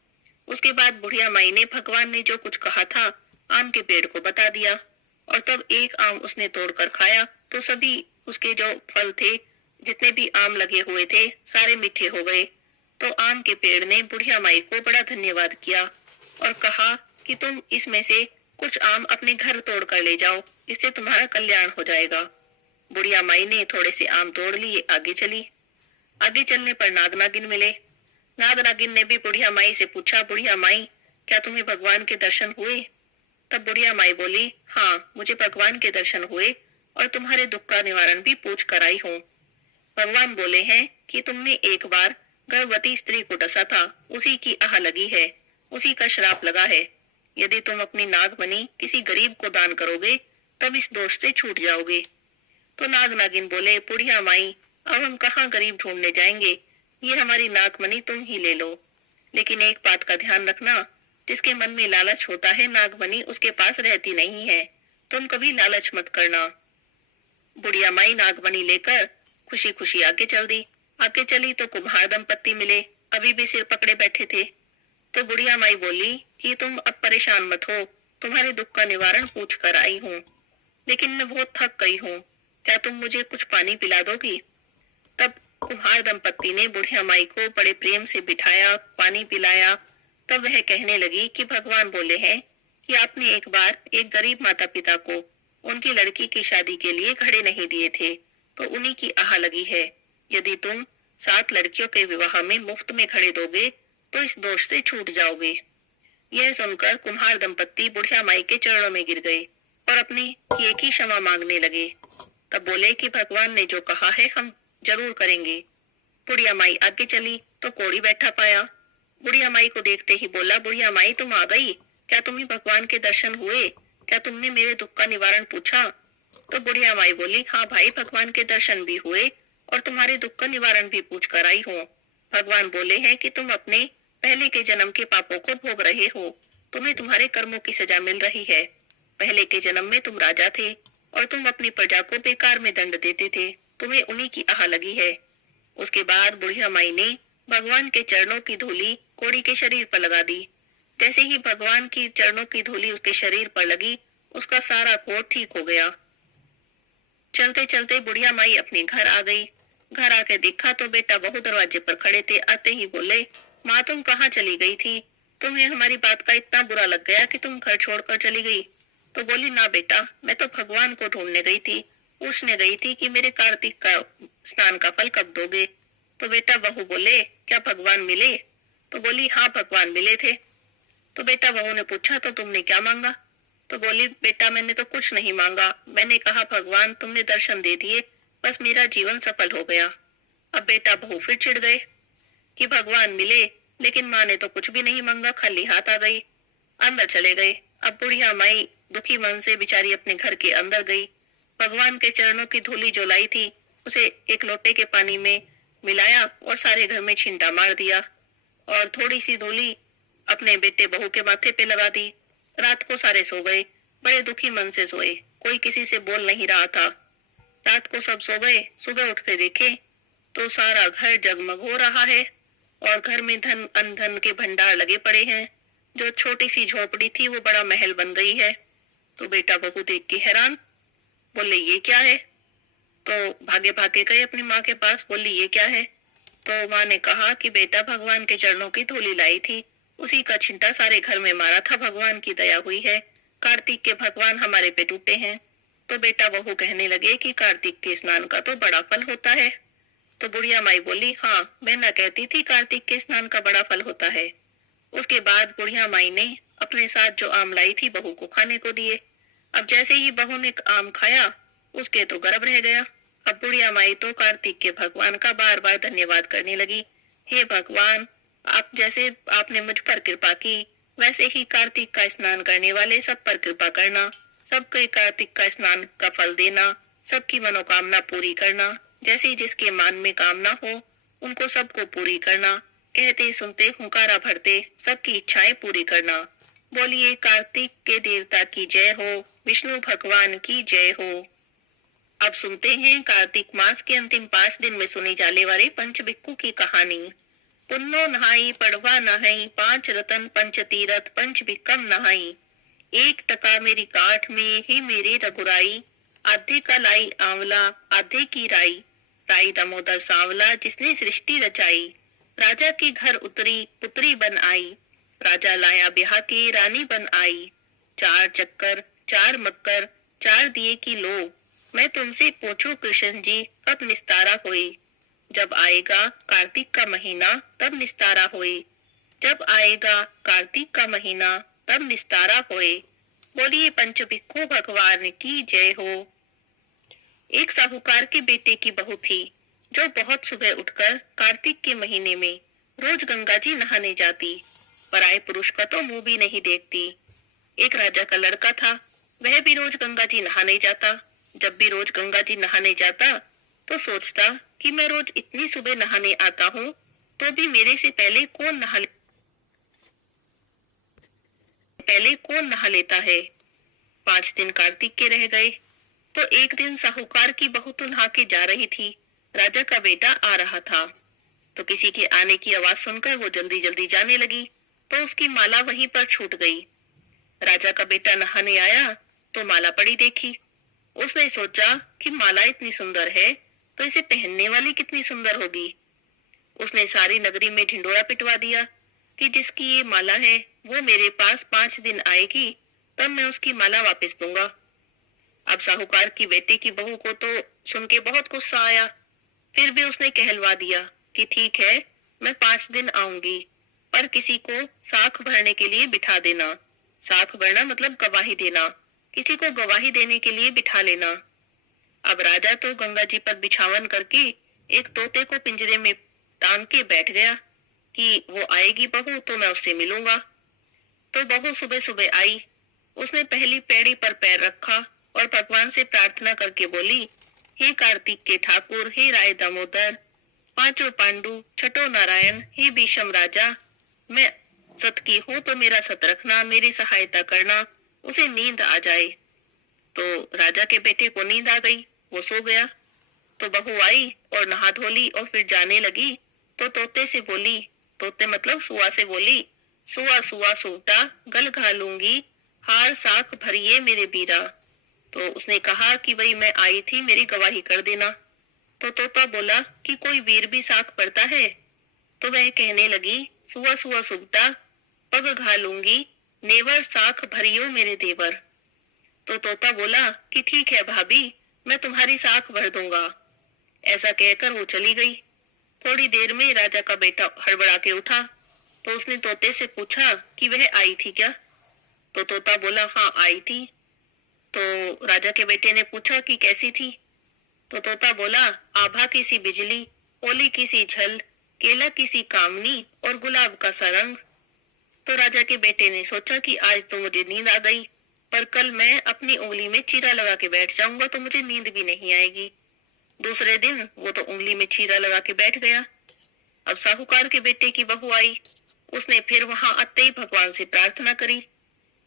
उसके बाद बुढ़िया माई ने भगवान ने जो कुछ कहा था आम के पेड़ को बता दिया और तब एक आम उसने तोड़कर खाया तो सभी उसके जो फल थे, जितने भी आम लगे हुए थे, सारे मीठे हो गए। तो आम के पेड़ ने बुढ़िया माई को बड़ा धन्यवाद किया और कहा कि तुम इसमें से कुछ आम अपने घर तोड़ कर ले जाओ, इससे तुम्हारा कल्याण हो जाएगा। बुढ़िया माई ने थोड़े से आम तोड़ लिए, आगे चली। आगे चलने पर नाग नागिन मिले। नाग नागिन ने भी बुढ़िया माई से पूछा, बुढ़िया माई क्या तुम्हें भगवान के दर्शन हुए? तब बुढ़िया माई बोली, हाँ, मुझे भगवान के दर्शन हुए और तुम्हारे दुख का निवारण भी पूछ कर आई हूँ। भगवान बोले हैं कि तुमने एक बार गर्भवती स्त्री को डसा था, उसी की आह लगी है, उसी का श्राप लगा है। यदि तुम अपनी नागमणि किसी गरीब को दान करोगे तब इस दोष से छूट जाओगे। तो नाग नागिन बोले, बुढ़िया माई अब हम कहाँ गरीब ढूंढने जाएंगे, ये हमारी नागमणि तुम ही ले लो। लेकिन एक बात का ध्यान रखना, जिसके मन में लालच होता है नागमणि उसके पास रहती नहीं है, तुम कभी लालच मत करना। बुढ़िया माई नागमणि लेकर खुशी खुशी आगे चल दी। आगे चली तो कुम्हार दंपत्ति मिले, अभी भी सिर पकड़े बैठे थे। तो बुढ़िया माई बोली कि तुम अब परेशान मत हो, तुम्हारे दुख का निवारण पूछ कर आई हूँ, लेकिन मैं बहुत थक गई हूँ, क्या तुम मुझे कुछ पानी पिला दोगी? तब कुम्हार दंपत्ति ने बुढ़िया माई को बड़े प्रेम से बिठाया, पानी पिलाया। तब वह कहने लगी कि भगवान बोले हैं कि आपने एक बार एक गरीब माता पिता को उनकी लड़की की शादी के लिए घड़े नहीं दिए थे, तो उन्हीं की आह लगी है। यदि तुम 7 लड़कियों के विवाह में मुफ्त में घड़े दोगे तो इस दोष से छूट जाओगे। यह सुनकर कुम्हार दंपत्ति बुढ़िया माई के चरणों में गिर गए और अपनी किए की क्षमा मांगने लगे। तब बोले कि भगवान ने जो कहा है हम जरूर करेंगे। बुढ़िया माई आगे चली तो कोढ़ी बैठा पाया। बुढ़िया माई को देखते ही बोला, बुढ़िया माई तुम आ गई, क्या तुम्हें भगवान के दर्शन हुए? क्या तुमने मेरे दुख का निवारण पूछा? तो बुढ़िया माई बोली, हाँ भाई, भगवान के दर्शन भी हुए और तुम्हारे दुख का निवारण भी पूछ कर आई हूँ। भगवान बोले हैं कि तुम अपने पहले के जन्म के पापों को भोग रहे हो, तुम्हें तुम्हारे कर्मों की सजा मिल रही है। पहले के जन्म में तुम राजा थे और तुम अपनी प्रजा को बेकार में दंड देते थे, तुम्हें उन्हीं की आह लगी है। उसके बाद बुढ़िया माई ने भगवान के चरणों की धूली कोढ़ी के शरीर पर लगा दी। जैसे ही भगवान की चरणों की धूली उसके शरीर पर लगी, उसका सारा कोढ़ ठीक हो गया। चलते चलते बुढ़िया माई अपने घर आ गई। घर आके देखा तो बेटा बहू दरवाजे पर खड़े थे। आते ही बोले, माँ तुम कहाँ चली गई थी? तुम्हें हमारी बात का इतना बुरा लग गया कि तुम घर छोड़कर चली गई? तो बोली, ना बेटा, मैं तो भगवान को ढूंढने गई थी, पूछने गई थी कि मेरे कार्तिक का स्नान का फल कब दोगे? तो बेटा बहू बोले, क्या भगवान मिले? तो बोली, हाँ भगवान मिले थे। तो बेटा बहू ने पूछा, तो तुमने क्या मांगा? तो बोली, बेटा मैंने तो कुछ नहीं मांगा, मैंने कहा भगवान तुमने दर्शन दे दिए, बस मेरा जीवन सफल हो गया। अब बेटा बहू फिर चिढ़ गए कि भगवान मिले, लेकिन माँ ने तो कुछ भी नहीं मांगा, खाली हाथ आ गई। अंदर चले गए। अब बुढ़िया माई दुखी मन से बेचारी अपने घर के अंदर गई। भगवान के चरणों की धूली जो लाई थी उसे एक लोटे के पानी में मिलाया और सारे घर में छींटा मार दिया और थोड़ी सी धूली अपने बेटे बहू के माथे पे लगा दी। रात को सारे सो गए, बड़े दुखी मन से सोए, कोई किसी से बोल नहीं रहा था। रात को सब सो गए। सुबह उठ के देखे तो सारा घर जगमग हो रहा है और घर में धन अनधन के भंडार लगे पड़े हैं। जो छोटी सी झोपड़ी थी वो बड़ा महल बन गई है। तो बेटा बहू देख के हैरान, बोले ये क्या है? तो भागे भागे गए अपनी माँ के पास, बोली ये क्या है? तो माँ ने कहा कि बेटा भगवान के चरणों की धूली लाई थी, उसी का छिंटा सारे घर में मारा था, भगवान की दया हुई है, कार्तिक के भगवान हमारे पे टूटे हैं। तो बेटा बहू कहने लगे कि कार्तिक के स्नान का तो बड़ा फल होता है। तो बुढ़िया माई बोली, हाँ मैं ना कहती थी कार्तिक के स्नान का बड़ा फल होता है। उसके बाद बुढ़िया माई ने अपने साथ जो आम लाई थी बहू को खाने को दिए। अब जैसे ही बहू ने आम खाया उसके तो गर्भ रह गया। अब बुढ़िया माई तो कार्तिक के भगवान का बार बार धन्यवाद करने लगी, हे भगवान, आप जैसे आपने मुझ पर कृपा की वैसे ही कार्तिक का स्नान करने वाले सब पर कृपा करना, सबके कार्तिक का स्नान का फल देना, सबकी मनोकामना पूरी करना, जैसे जिसके मान में कामना हो उनको सबको पूरी करना, कहते सुनते हुंकारा भरते सबकी इच्छाएं पूरी करना। बोलिए कार्तिक के देवता की जय हो, विष्णु भगवान की जय हो। अब सुनते हैं कार्तिक मास के अंतिम 5 दिन में सुनी जाने वाली पंच बिक्कू की कहानी। पुन्नो नहाई पड़वा नहाई, 5 रतन पंच तीरथ पंच बिक्कम नहाई। 1 टका मेरी काठ में ही मेरे रघुराई, आधे का लाई आंवला आधे की राई, राई दामोदर सांवला जिसने सृष्टि रचाई। राजा के घर उतरी पुत्री बन आई, राजा लाया ब्याह के रानी बन आई। 4 चक्कर 4 मक्कर 4 दिए की लो, मैं तुमसे पूछूं कृष्ण जी कब निस्तारा होए। जब आएगा कार्तिक का महीना तब निस्तारा होए, जब आएगा कार्तिक का महीना तब निस्तारा होए। बोलिए पंच भिक्खु भगवान की जय हो। एक साहूकार के बेटे की बहू थी जो बहुत सुबह उठकर कार्तिक के महीने में रोज गंगा जी नहाने जाती, पराये पुरुष का तो मुंह भी नहीं देखती। एक राजा का लड़का था, वह भी रोज गंगा जी नहाने जाता। जब भी रोज गंगा जी नहाने जाता तो सोचता कि मैं रोज इतनी सुबह नहाने आता हूँ तो भी मेरे से पहले कौन नहा लेता है। 5 दिन कार्तिक के रह गए तो एक दिन साहूकार की बहू तो नहा के जा रही थी, राजा का बेटा आ रहा था। तो किसी के आने की आवाज सुनकर वो जल्दी जल्दी जाने लगी तो उसकी माला वहीं पर छूट गई। राजा का बेटा नहाने आया तो माला पड़ी देखी। उसने सोचा कि माला इतनी सुंदर है तो इसे पहनने वाली कितनी सुंदर होगी। उसने सारी नगरी में ढिंडोरा पिटवा दिया कि जिसकी ये माला है वो मेरे पास 5 दिन आएगी तब मैं उसकी माला वापस दूंगा। अब साहूकार की बेटे की बहू को तो सुन के बहुत गुस्सा आया, फिर भी उसने कहलवा दिया कि ठीक है मैं 5 दिन आऊंगी। पर किसी को साख भरने के लिए बिठा देना। साख भरना मतलब गवाही देना, किसी को गवाही देने के लिए बिठा लेना। अब राजा तो गंगा जी पर बिछावन करके एक तोते को पिंजरे में टांग के बैठ गया कि वो आएगी बहू तो मैं उससे मिलूंगा। तो बहू सुबह सुबह आई। उसने पहली पैड़ी पर पैर रखा और भगवान से प्रार्थना करके बोली, हे कार्तिक के ठाकुर, हे राय दामोदर, पांचों पांडु, छठो नारायण, हे भीषम राजा, मैं सत की हूं तो मेरा सत रखना, मेरी सहायता करना, उसे नींद आ जाए। तो राजा के बेटे को नींद आ गई, वो सो गया। तो बहू आई और नहा धोली और फिर जाने लगी तो तोते से बोली, तोते मतलब सुआ से बोली, सुआ सुआ सूटा गल घालूंगी, हार साख भरिए मेरे बीरा। तो उसने कहा कि भाई मैं आई थी, मेरी गवाही कर देना। तो तोता बोला कि कोई वीर भी साख भरता है? तो वह कहने लगी, सुआ सुआ सूटा पग घालूंगी, नेवर साख भरियो मेरे देवर। तो तोता बोला कि ठीक है भाभी, मैं तुम्हारी साख भर दूंगा। ऐसा कहकर वो चली गई। थोड़ी देर में राजा का बेटा हड़बड़ा के उठा तो उसने तोते से पूछा कि वह आई थी क्या? तो तोता बोला हाँ आई थी। तो राजा के बेटे ने पूछा कि कैसी थी? तो तोता बोला, आभा की सी बिजली, ओली की सी झल, केला की सी कामनी और गुलाब का सा रंग। तो राजा के बेटे ने सोचा कि आज तो मुझे नींद आ गई, पर कल मैं अपनी उंगली में चीरा लगा के बैठ जाऊंगा तो मुझे नींद भी नहीं आएगी। दूसरे दिन वो तो उंगली में चीरा लगा के बैठ गया। अब साहूकार के बेटे की बहू आई। उसने फिर वहां आते ही भगवान से प्रार्थना करी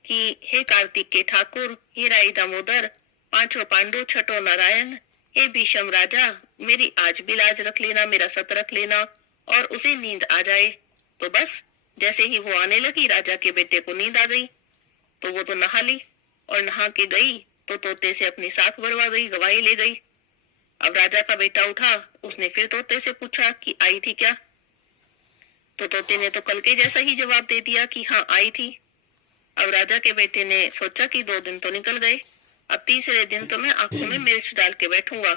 कि हे कार्तिक के ठाकुर, हे राई दामोदर, पांचों पांडु, छठो नारायण, हे भीषम राजा, मेरी आज भी लाज रख लेना, मेरा सत रख लेना और उसे नींद आ जाए। तो बस जैसे ही वो आने लगी राजा के बेटे को नींद आ गई। तो वो तो नहा ली और नहा के गई तो तोते से अपनी साख भरवा गई, गवाही ले गई। अब राजा का बेटा उठा, उसने फिर तोते से पूछा कि आई थी क्या? तो तोते ने तो कल के जैसा ही जवाब दे दिया कि हाँ आई थी। अब राजा के बेटे ने सोचा कि 2 दिन तो निकल गए, अब तीसरे दिन तो मैं आंखों में मिर्च डाल के बैठूंगा।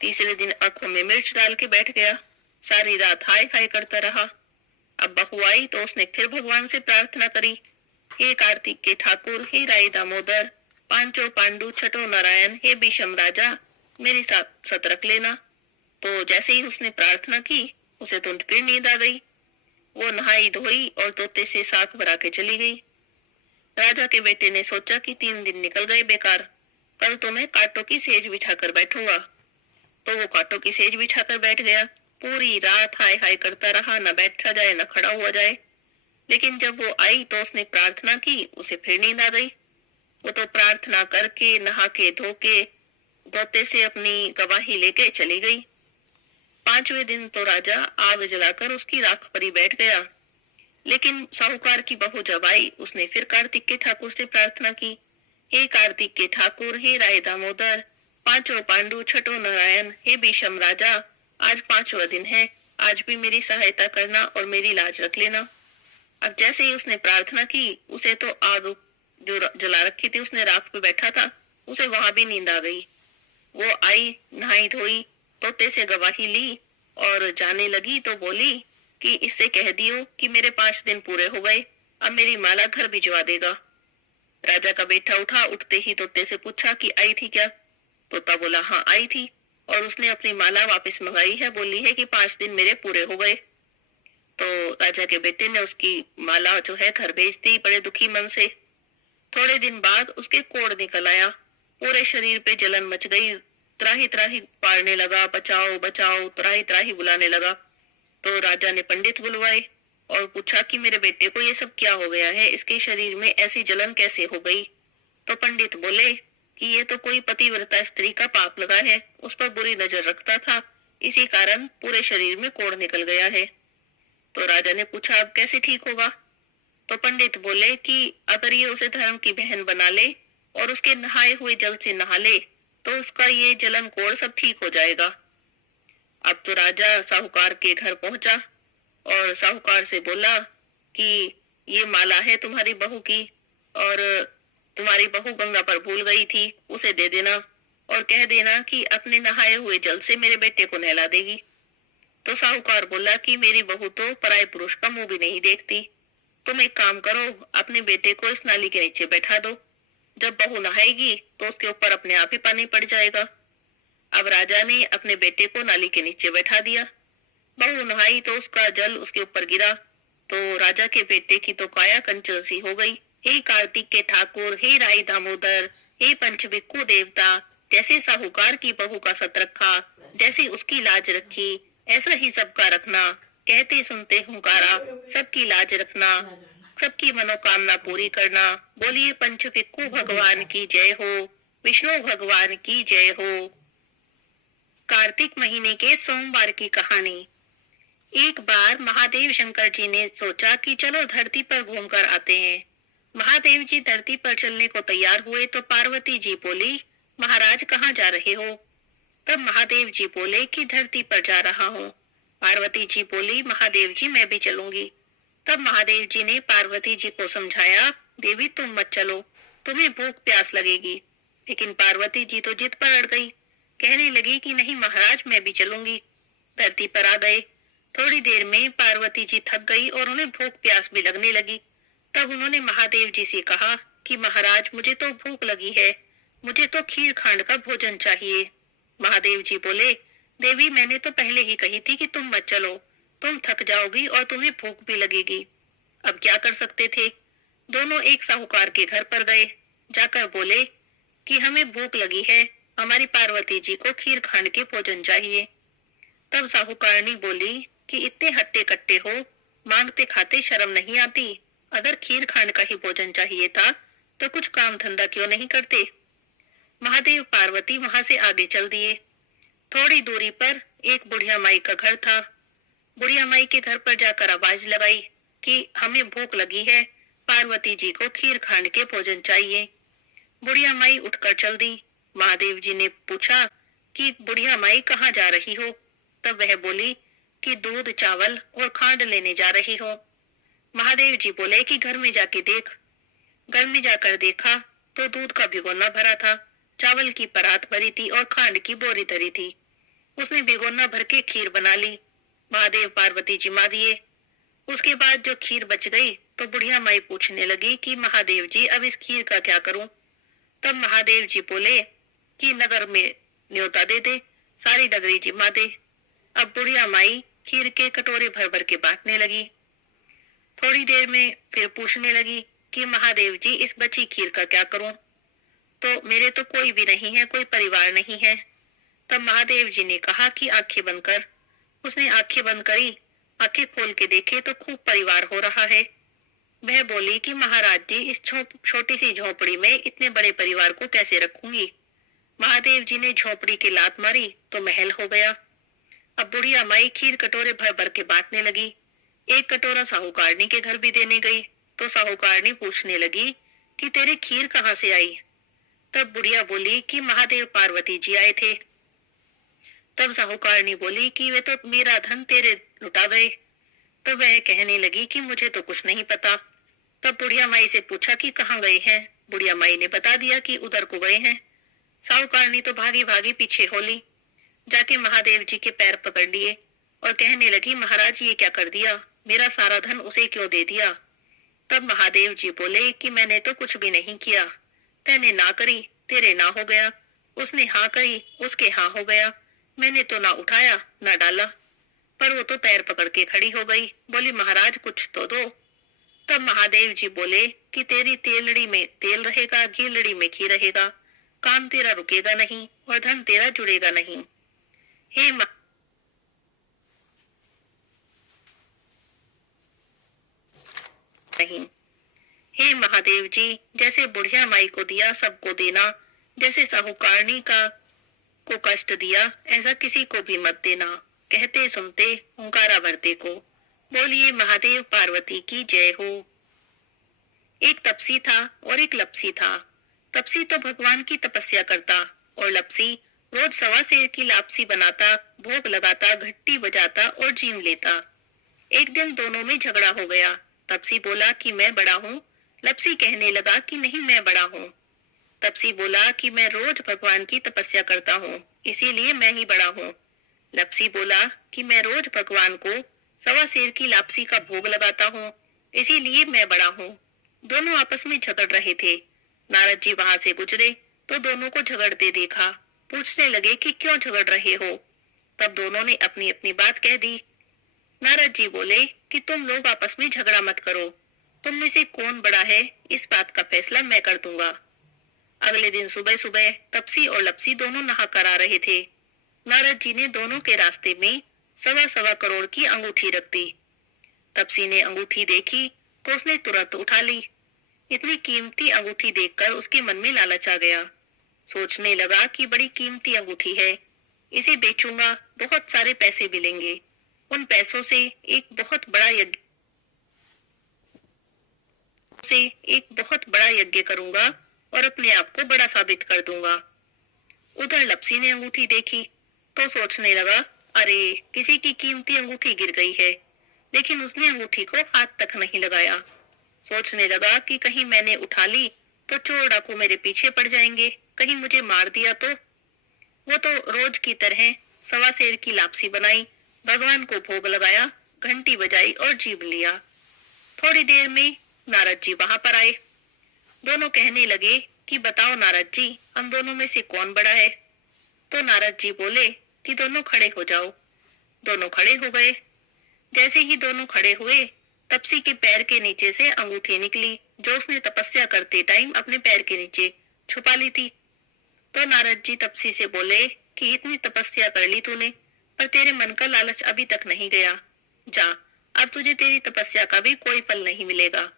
तीसरे दिन आंखों में मिर्च डाल के बैठ गया, सारी रात हाय हाय करता रहा। अब बहू आई तो उसने फिर भगवान से प्रार्थना करी, हे कार्तिक के ठाकुर, हे राई दामोदर, पांचों पांडु, छठो नारायण, हे भीषम राजा, मेरी सत रख लेना। तो जैसे ही उसने प्रार्थना की उसे तो फिर नींद आ गई। वो नहाई धोई और तोते से साख भरा के चली गई। राजा के बेटे ने सोचा कि 3 दिन निकल गए बेकार, कल तो मैं कांटों की सेज बिछाकर बैठूंगा। तो वो कांटों की सेज बिछाकर बैठ गया। पूरी रात हाय हाय करता रहा, न बैठा जाए न खड़ा हुआ जाए। लेकिन जब वो आई तो उसने प्रार्थना की, उसे फिर नींद आ गई। वो तो प्रार्थना करके नहा के धो के तोते से अपनी गवाही लेके चली गई। 5वें दिन तो राजा आग जलाकर उसकी राख पर ही बैठ गया। लेकिन साहूकार की बहू जब आई उसने फिर कार्तिक के ठाकुर से प्रार्थना की, हे कार्तिक के ठाकुर, हे राय दामोदर, पांचों पांडु, छठो नारायण, हे भीषम राजा, आज 5वां दिन है, आज भी मेरी सहायता करना और मेरी लाज रख लेना। अब जैसे ही उसने प्रार्थना की उसे तो आग जो जला रखी थी, उसने राख पे बैठा था, उसे वहां भी नींद आ गई। वो आई, नहाई धोई, तोते से गवाही ली और जाने लगी तो बोली कि इससे कह दियो कि मेरे 5 दिन पूरे हो गए, अब मेरी माला घर भिजवा देगा। राजा का बेटा उठा, उठते ही तोते से पूछा कि आई थी क्या? तोता बोला हाँ आई थी और उसने अपनी माला वापस मंगाई है, बोली है कि 5 दिन मेरे पूरे हो गए। तो राजा के बेटे ने उसकी माला जो है घर भेज दी बड़े दुखी मन से। थोड़े दिन बाद उसके कोढ़ निकल आया, पूरे शरीर पे जलन मच गई, त्राही त्राही पाड़ने लगा, बचाओ बचाओ, त्राही त्राही बुलाने लगा। तो राजा ने पंडित बुलवाए और पूछा कि मेरे बेटे को ये सब क्या हो गया है, इसके शरीर में ऐसी जलन कैसे हो गई? तो पंडित बोले कि ये तो कोई पतिव्रता स्त्री का पाप लगा है, उस पर बुरी नजर रखता था, इसी कारण पूरे शरीर में कोढ़ निकल गया है। तो राजा ने पूछा अब कैसे ठीक होगा? तो पंडित बोले कि अगर ये उसे धर्म की बहन बना ले और उसके नहाए हुए जल से नहा ले तो उसका ये जलन कोढ़ सब ठीक हो जाएगा। अब तो राजा साहूकार के घर पहुंचा और साहूकार से बोला कि ये माला है तुम्हारी बहू की और तुम्हारी बहू गंगा पर भूल गई थी, उसे दे देना और कह देना कि अपने नहाए हुए जल से मेरे बेटे को नहला देगी। तो साहूकार बोला कि मेरी बहू तो पराये पुरुष का मुंह भी नहीं देखती। तुम एक काम करो, अपने बेटे को इस नाली के नीचे बैठा दो। जब बहू नहाएगी तो उसके ऊपर अपने आप ही पानी पड़ जाएगा। अब राजा ने अपने बेटे को नाली के नीचे बैठा दिया। बहू नहाई तो उसका जल उसके ऊपर गिरा तो राजा के बेटे की तो काया कंचन सी हो गई। हे कार्तिक के ठाकुर, हे राई दामोदर, हे पंचबिक्खु देवता, जैसे साहूकार की बहू का सत रखा, जैसे उसकी लाज रखी, ऐसा ही सबका रखना। कहते सुनते हुंकारा, सबकी लाज रखना, सबकी मनोकामना पूरी करना। बोलिए पंचबिक्खु भगवान की जय हो, विष्णु भगवान की जय हो। कार्तिक महीने के सोमवार की कहानी। एक बार महादेव शंकर जी ने सोचा कि चलो धरती पर घूमकर आते हैं। महादेव जी धरती पर चलने को तैयार हुए तो पार्वती जी बोली, महाराज कहाँ जा रहे हो? तब महादेव जी बोले कि धरती पर जा रहा हूँ। पार्वती जी बोली, महादेव जी मैं भी चलूंगी। तब महादेव जी ने पार्वती जी को समझाया, देवी तुम मत चलो, तुम्हें भूख प्यास लगेगी। लेकिन पार्वती जी तो जिद पर अड़ गई, कहने लगी कि नहीं महाराज मैं भी चलूंगी। धरती पर आ गए। थोड़ी देर में पार्वती जी थक गई और उन्हें भूख प्यास भी लगने लगी। तब उन्होंने महादेव जी से कहा कि महाराज मुझे तो भूख लगी है, मुझे तो खीर खांड का भोजन चाहिए। महादेव जी बोले, देवी मैंने तो पहले ही कही थी कि तुम मत चलो, तुम थक जाओगी और तुम्हें भूख भी लगेगी। अब क्या कर सकते थे? दोनों एक साहूकार के घर पर गए। जाकर बोले कि हमें भूख लगी है, हमारी पार्वती जी को खीर खांड के भोजन चाहिए। तब साहूकारनी बोली कि इतने हट्टे कट्टे हो, मांगते खाते शर्म नहीं आती? अगर खीर खांड का ही भोजन चाहिए था तो कुछ काम धंधा क्यों नहीं करते? महादेव पार्वती वहां से आगे चल दिए। थोड़ी दूरी पर एक बुढ़िया माई का घर था। बुढ़िया माई के घर पर जाकर आवाज लगाई कि हमें भूख लगी है, पार्वती जी को खीर खांड के भोजन चाहिए। बुढ़िया माई उठकर चल दी। महादेव जी ने पूछा कि बुढ़िया माई कहाँ जा रही हो? तब वह बोली कि दूध चावल और खांड लेने जा रही हो। महादेव जी बोले कि घर में जाके देख। घर में जाकर देखा तो दूध का भिगोना भरा था, चावल की परात भरी थी और खांड की बोरी धरी थी। उसने भिगोना भर के खीर बना ली। महादेव पार्वती जिमा दिए। उसके बाद जो खीर बच गई तो बुढ़िया माई पूछने लगी कि महादेव जी अब इस खीर का क्या करूं? तब महादेव जी बोले कि नगर में न्योता दे दे, सारी डगरी जिमा दे। अब बुढ़िया माई खीर के कटोरे भर भर के बांटने लगी। थोड़ी देर में फिर पूछने लगी कि महादेव जी इस बची खीर का क्या करूं? तो मेरे तो कोई भी नहीं है, कोई परिवार नहीं है। तब महादेव जी ने कहा कि आंखें बंद कर। उसने आंखें बंद करी, आंखें खोल के देखे तो खूब परिवार हो रहा है। वह बोली कि महाराज जी इस छोटी सी झोपड़ी में इतने बड़े परिवार को कैसे रखूंगी? महादेव जी ने झोपड़ी की लात मारी तो महल हो गया। अब बुढ़िया माई खीर कटोरे भर भर के बांटने लगी। एक कटोरा साहूकारनी के घर भी देने गई तो साहूकारनी पूछने लगी कि तेरे खीर कहाँ से आई? तब बुढ़िया बोली कि महादेव पार्वती जी आए थे। तब साहूकारनी बोली कि वे तो मेरा धन तेरे लुटा गए। तब वह कहने लगी कि मुझे तो कुछ नहीं पता। तब बुढ़िया माई से पूछा कि कहाँ गए हैं? बुढ़िया माई ने बता दिया कि उधर को गए हैं। साहूकारनी तो भागी भागी पीछे हो ली, जाके महादेव जी के पैर पकड़ लिए और कहने लगी, महाराज ये क्या कर दिया, मेरा सारा धन उसे क्यों दे दिया? तब महादेव जी बोले कि मैंने तो कुछ भी नहीं किया, तैने ना करी तेरे ना हो गया, उसने हाँ करी उसके हाँ हो गया, मैंने तो ना उठाया ना डाला। पर वो तो पैर पकड़ के खड़ी हो गई, बोली महाराज कुछ तो दो। तब महादेव जी बोले कि तेरी तेलड़ी में तेल रहेगा, घीलड़ी में घी रहेगा, काम तेरा रुकेगा नहीं और धन तेरा जुड़ेगा नहीं। हे नहीं, हे महादेव जी, जैसे बुढ़िया माई को दिया सबको देना, जैसे साहूकारनी का को कष्ट दिया ऐसा किसी को भी मत देना। कहते सुनते हुंकारा भरते को। बोलिए महादेव पार्वती की जय हो। एक तपसी था और एक लपसी था। तपसी तो भगवान की तपस्या करता और लपसी रोज सवा सेर की लापसी बनाता, भोग लगाता, घंटी बजाता और जीम लेता। एक दिन दोनों में झगड़ा हो गया। तपसी बोला कि मैं बड़ा हूँ, लपसी कहने लगा कि नहीं मैं बड़ा हूँ। तपसी बोला कि मैं रोज भगवान की तपस्या करता हूँ, इसीलिए मैं ही बड़ा हूँ। लपसी बोला कि मैं रोज भगवान को सवा सेर की लापसी का भोग लगाता हूँ, इसीलिए मैं बड़ा हूँ। दोनों आपस में झगड़ रहे थे। नारद जी वहां से गुजरे तो दोनों को झगड़ते देखा। पूछने लगे कि क्यों झगड़ रहे हो। तब दोनों ने अपनी अपनी बात कह दी। नारद जी बोले कि तुम लोग आपस में झगड़ा मत करो, तुम में से कौन बड़ा है इस बात का फैसला मैं कर दूंगा। अगले दिन सुबह सुबह तपसी और लपसी दोनों नहा कर आ रहे थे। नारद जी ने दोनों के रास्ते में सवा सवा करोड़ की अंगूठी रख दी। तपसी ने अंगूठी देखी तो उसने तुरंत उठा ली। इतनी कीमती अंगूठी देखकर उसके मन में लालच आ गया। सोचने लगा कि बड़ी कीमती अंगूठी है, इसे बेचूंगा, बहुत सारे पैसे मिलेंगे। उन पैसों से एक बहुत बड़ा यज्ञ करूंगा और अपने आप को बड़ा साबित कर दूंगा। उधर लपसी ने अंगूठी देखी तो सोचने लगा, अरे किसी की कीमती अंगूठी गिर गई है, लेकिन उसने अंगूठी को हाथ तक नहीं लगाया। सोचने लगा कि कहीं मैंने उठा ली तो चोर डाकू मेरे पीछे पड़ जाएंगे, कहीं मुझे मार दिया तो। वो तो रोज की तरह सवा सेर की लापसी बनाई, भगवान को भोग लगाया, घंटी बजाई और जीभ लिया। थोड़ी देर में नारद जी वहां पर आए। दोनों कहने लगे कि बताओ नारद जी, हम दोनों में से कौन बड़ा है। तो नारद जी बोले कि दोनों खड़े हो जाओ। दोनों खड़े हो गए। जैसे ही दोनों खड़े हुए, तपसी के पैर के नीचे से अंगूठी निकली जो उसने तपस्या करते टाइम अपने पैर के नीचे छुपा ली थी। तो नारद जी तपसी से बोले कि इतनी तपस्या कर ली तूने, पर तेरे मन का लालच अभी तक नहीं गया। जा, अब तुझे तेरी तपस्या का भी कोई फल नहीं मिलेगा।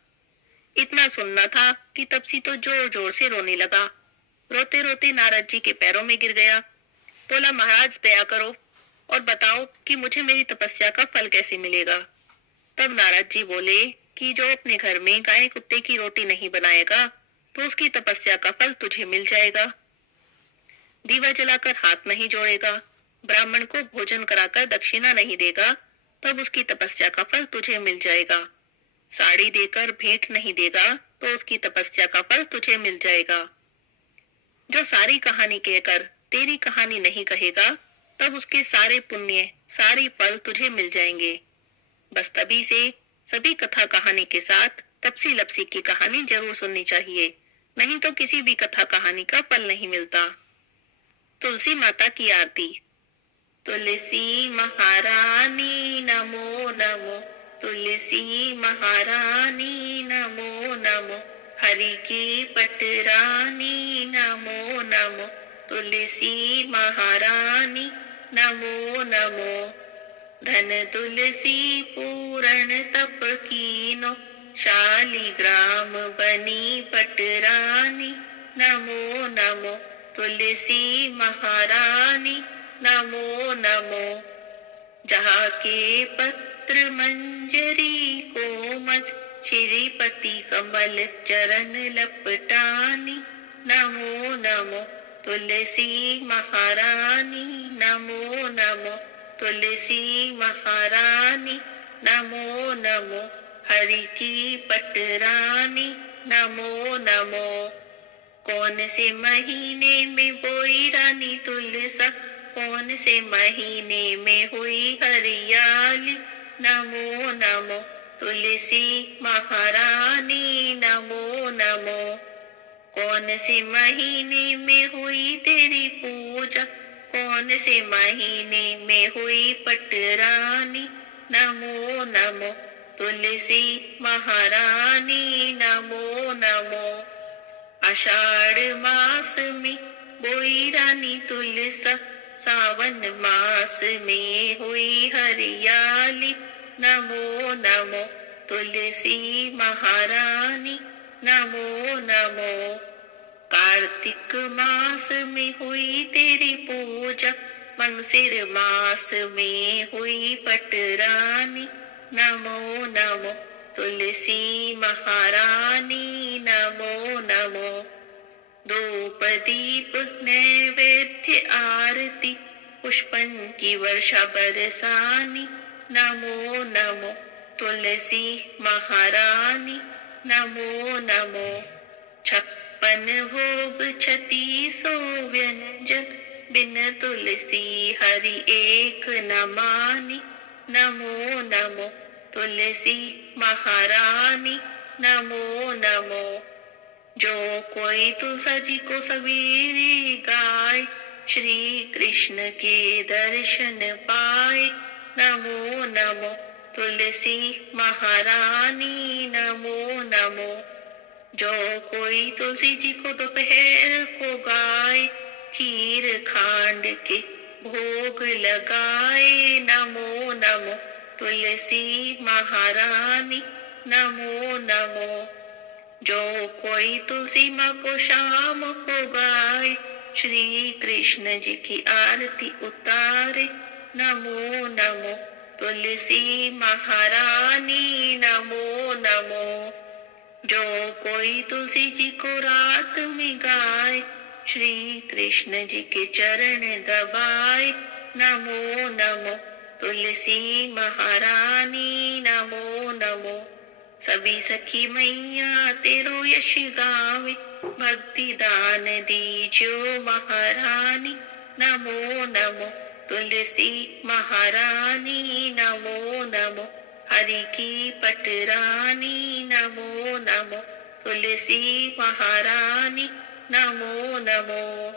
इतना सुनना था कि तपसी तो जोर जोर से रोने लगा। रोते रोते नारद जी के पैरों में गिर गया। बोला, महाराज दया करो और बताओ कि मुझे मेरी तपस्या का फल कैसे मिलेगा। तब नारद जी बोले कि जो अपने घर में गाय कुत्ते की रोटी नहीं बनाएगा तो उसकी तपस्या का फल तुझे मिल जाएगा। दीवा जलाकर हाथ नहीं जोड़ेगा, ब्राह्मण को भोजन कराकर दक्षिणा नहीं देगा, तब उसकी तपस्या का फल तुझे मिल जाएगा। साड़ी देकर भेंट नहीं देगा तो उसकी तपस्या का फल तुझे मिल जाएगा। जो सारी कहानी कहकर तेरी कहानी नहीं कहेगा, तब उसके सारे पुण्य, सारे फल तुझे मिल जाएंगे। बस तभी से सभी कथा कहानी के साथ तपसी लपसी की कहानी जरूर सुननी चाहिए, नहीं तो किसी भी कथा कहानी का फल नहीं मिलता। तुलसी माता की आरती। तुलसी महारानी नमो नमो, तुलसी महारानी नमो नमो, हरि की पटरानी नमो नमो, तुलसी महारानी नमो नमो। धन तुलसी पूरण तप कीनो, शालिग्राम बनी पटरानी नमो नमो, तुलसी महारानी नमो नमो। जहाँ के पत्र मंजरी कोमल, श्रीपति कमल चरण लपटानी नमो नमो, तुलसी महारानी नमो नमो, तुलसी महारानी नमो नमो, हरि की पटरानी नमो नमो। कौन से महीने में बोई रानी तुलसा, कौन से महीने में हुई हरियाली नमो नमो, तुलसी महारानी नमो नमो। कौन से महीने में हुई तेरी पूजा, कौन से महीने में हुई पटरानी नमो नमो, तुलसी महारानी नमो नमो। आषाढ़ मास में बोई रानी तुलसा, सावन मास में हुई हरियाली नमो नमो, तुलसी महारानी नमो नमो। कार्तिक मास में हुई तेरी पूजा, मंगसिर मास में हुई पटरानी नमो नमो, तुलसी महारानी नमो नमो। धूप दीप नैवेद्य आरती, पुष्पन की वर्षा बरसानी नमो नमो, तुलसी महारानी नमो नमो। 56 भोग 36 व्यंजन, बिन तुलसी हरि एक न मानी। नमो नमो तुलसी महारानी, नमो नमो। जो कोई तुलसा जी को सवेरे गाए, श्री कृष्ण के दर्शन पाए। नमो नमो तुलसी महारानी, नमो नमो। जो कोई तुलसी जी को दोपहर को गाए, खीर खांड के भोग लगाए। नमो नमो तुलसी महारानी, नमो नमो। जो कोई तुलसी माँ को शाम को गाए, श्री कृष्ण जी की आरती उतारे। नमो नमो तुलसी महारानी, नमो नमो। जो कोई तुलसी जी को रात में गाए, श्री कृष्ण जी के चरण दबाए। नमो नमो तुलसी महारानी, नमो नमो। सभी सखी मैया तेरो यश गावे, भक्ति दान दीजो महारानी। नमो नमो तुलसी महारानी, नमो नमो। हरि की पटरानी, नमो नमो तुलसी महारानी, नमो नमो।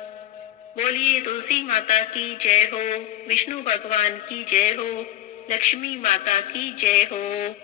बोलिए तुलसी माता की जय हो, विष्णु भगवान की जय हो, लक्ष्मी माता की जय हो।